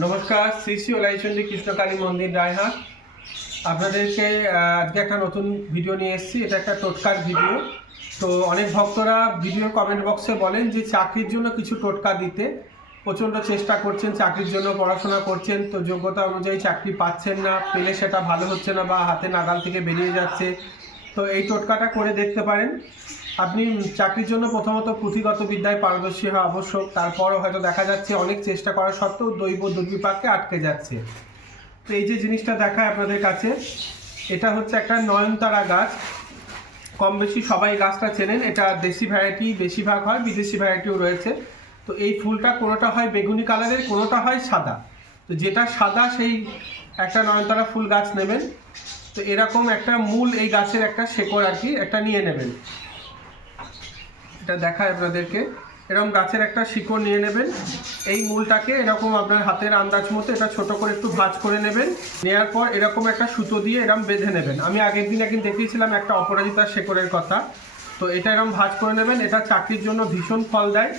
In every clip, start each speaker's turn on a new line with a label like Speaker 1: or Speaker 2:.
Speaker 1: নমস্কার, শ্রী শ্রী ওলাইচন্ডী কৃষ্ণকালী মন্দির রায়হাট আপনাদেরকে আজকে একটা নতুন ভিডিও নিয়ে এসেছি। এটা একটা টোটকার ভিডিও। তো অনেক ভক্তরা ভিডিও কমেন্ট বক্সে বলেন যে চাকরির জন্য কিছু টোটকা দিতে। প্রচণ্ড চেষ্টা করছেন, চাকরির জন্য পড়াশোনা করছেন, তো যোগ্যতা অনুযায়ী চাকরি পাচ্ছেন না, পেলে সেটা ভালো হচ্ছে না বা হাতে নাগাল থেকে বেরিয়ে যাচ্ছে। তো এই টোটকাটা করে দেখতে পারেন। আপনি চাকরির জন্য প্রথমত পুঁথিগত বিদ্যায় পারদর্শী হওয়া আবশ্যক, তারপরও হয়তো দেখা যাচ্ছে অনেক চেষ্টা করা সত্ত্বেও দৈব দুর্বিপাকে আটকে যাচ্ছে। তো এই যে জিনিসটা দেখায় আপনাদের কাছে, এটা হচ্ছে একটা নয়নতারা গাছ। কম বেশি সবাই গাছটা চেনেন, এটা দেশি ভ্যারাইটি বেশিরভাগ হয়, বিদেশি ভ্যারাইটিও রয়েছে। তো এই ফুলটা কোনোটা হয় বেগুনি কালারের কোনোটা হয় সাদা। তো যেটা সাদা, সেই একটা নয়নতারা ফুল গাছ নেবেন। তো এরকম একটা মূল এই গাছের একটা শেকড় আর কি, একটা নিয়ে নেবেন। এটা দেখায় আপনাদেরকে। এরকম গাছের একটা শিকড় নিয়ে নেবেন। এই মূলটাকে এরকম আপনার হাতের আন্দাজ মতো এটা ছোট করে একটু ভাঁজ করে নেবেন। নেওয়ার পর এরকম একটা সুতো দিয়ে এরকম বেঁধে নেবেন। আমি আগের দিন একদিন দেখিয়েছিলাম একটা অপরাজিতার শেকড়ের কথা। তো এটা এরকম ভাঁজ করে নেবেন। এটা চাকরির জন্য ভীষণ ফল দেয়।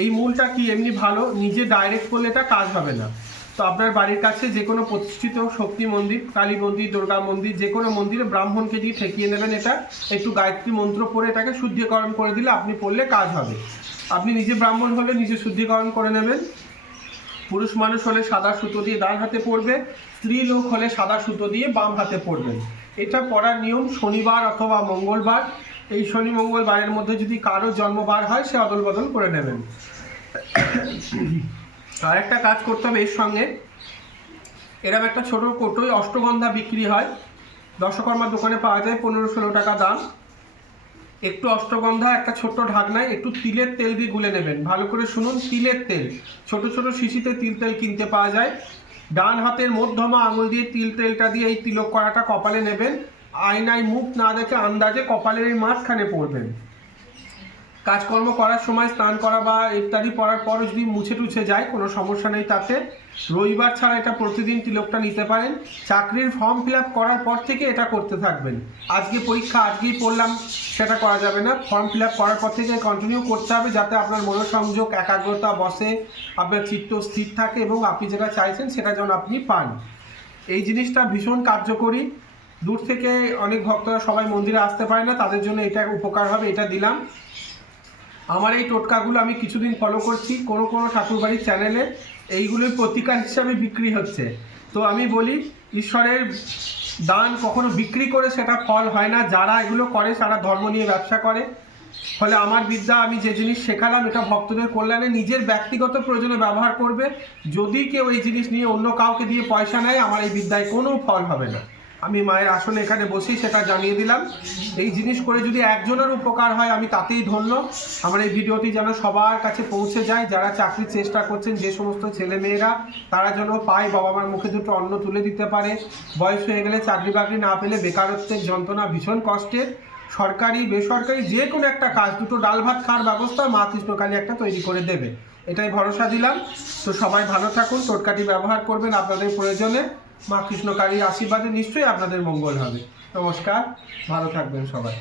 Speaker 1: এই মূলটা কি এমনি ভালো? নিজে ডাইরেক্ট করলে এটা কাজ হবে না। তো আপনার বাড়ির কাছে যে কোনো প্রতিষ্ঠিত শক্তি মন্দির, কালী মন্দির, দুর্গা মন্দির, যে কোনো মন্দিরে ব্রাহ্মণকে দিয়ে ঠেকিয়ে নেবেন এটা। একটু গায়ত্রী মন্ত্র পড়ে এটাকে শুদ্ধিকরণ করে দিলে আপনি পড়লে কাজ হবে। আপনি নিজে ব্রাহ্মণ হলে নিজে শুদ্ধিকরণ করে নেবেন। পুরুষ মানুষ হলে সাদা সুতো দিয়ে ডান হাতে পড়বে, স্ত্রী লোক হলে সাদা সুতো দিয়ে বাম হাতে পড়বেন। এটা পড়ার নিয়ম শনিবার অথবা মঙ্গলবার। এই শনি, মঙ্গলবারের মধ্যে যদি কারও জন্মবার হয়, সে অদল বদল করে নেবেন। আর একটা কাজ করতে হবে এর সঙ্গে। এরকম একটা ছোট কোটোই অষ্টগন্ধা বিক্রি হয়। দশকর্মার দোকানে পাওয়া যায় পনেরো ষোলো টাকা দাম। একটু অষ্টগন্ধা, একটা ছোট্ট ঢাকনায় একটু তিলের তেল দিয়ে গুলে নেবেন। ভালো করে শুনুন, তিলের তেল। ছোট ছোট শিশিতে তিল তেল কিনতে পাওয়া যায়। ডান হাতের মধ্যমা আঙুল দিয়ে তিল তেলটা দিয়ে এই তিলক করাটা কপালে নেবেন। আয়নায় মুখ না দেখে আন্দাজে কপালের এই মাঝখানে পড়বেন। কাজকর্ম করার সময়, স্নান করা বা ইত্যাদি পড়ার পর যদি মুছে টুছে যায়, কোনো সমস্যা নেই তাতে। রবিবার ছাড়া এটা প্রতিদিন তিলকটা নিতে পারেন। চাকরির ফর্ম ফিল আপ করার পর থেকে এটা করতে থাকবেন। আজকে পরীক্ষা আজকেই পড়লাম, সেটা করা যাবে না। ফর্ম ফিল আপ করার পর থেকে কন্টিনিউ করতে হবে যাতে আপনার মনোসংযোগ, একাগ্রতা বসে, আপনার চিত্ত স্থির থাকে এবং আপনি যেটা চাইছেন সেটা যেন আপনি পান। এই জিনিসটা ভীষণ কার্যকরী। দূর থেকে অনেক ভক্তরা সবাই মন্দিরে আসতে পারে না, তাদের জন্য এটা উপকার হবে, এটা দিলাম। আমার এই টোটকাগুলো আমি কিছুদিন ফলো করছি। কোনো কোনো ঠাকুরবাড়ির চ্যানেলে এইগুলোর প্রতিকার হিসাবে বিক্রি হচ্ছে। তো আমি বলি, ঈশ্বরের দান কখনো বিক্রি করে সেটা ফল হয় না। যারা এগুলো করে তারা ধর্ম নিয়ে ব্যবসা করে। ফলে আমার বিদ্যা, আমি যে জিনিস শেখালাম, এটা ভক্তদের কল্যাণে নিজের ব্যক্তিগত প্রয়োজনে ব্যবহার করবে। যদি কেউ এই জিনিস নিয়ে অন্য কাউকে দিয়ে পয়সা নেয়, আমার এই বিদ্যায় কোনো ফল হবে না। আমি মায়ের আসনে এখানে বসেই সেটা জানিয়ে দিলাম। এই জিনিস করে যদি একজনের উপকার হয়, আমি তাতেই ধন্য। আমার এই ভিডিওটি যেন সবার কাছে পৌঁছে যায়। যারা চাকরির চেষ্টা করছেন, যে সমস্ত ছেলে মেয়েরা, তারা যেন পায়, বাবা মার মুখে দুটো অন্ন তুলে দিতে পারে। বয়স হয়ে গেলে চাকরি বাকরি না পেলে বেকারত্বের যন্ত্রণা ভীষণ কষ্টের। সরকারি, বেসরকারি যে কোনো একটা কাজ, দুটো ডাল ভাত খাওয়ার ব্যবস্থা মা কৃষ্ণকালী একটা তৈরি করে দেবে। এটাই ভরসা দিলাম। তো সবাই ভালো থাকুন, টোটকাটি ব্যবহার করবেন আপনাদের প্রয়োজনে। মা কৃষ্ণকারীর আশীর্বাদে নিশ্চয়ই আপনাদের মঙ্গল হবে। নমস্কার ভালো থাকবেন সবাই।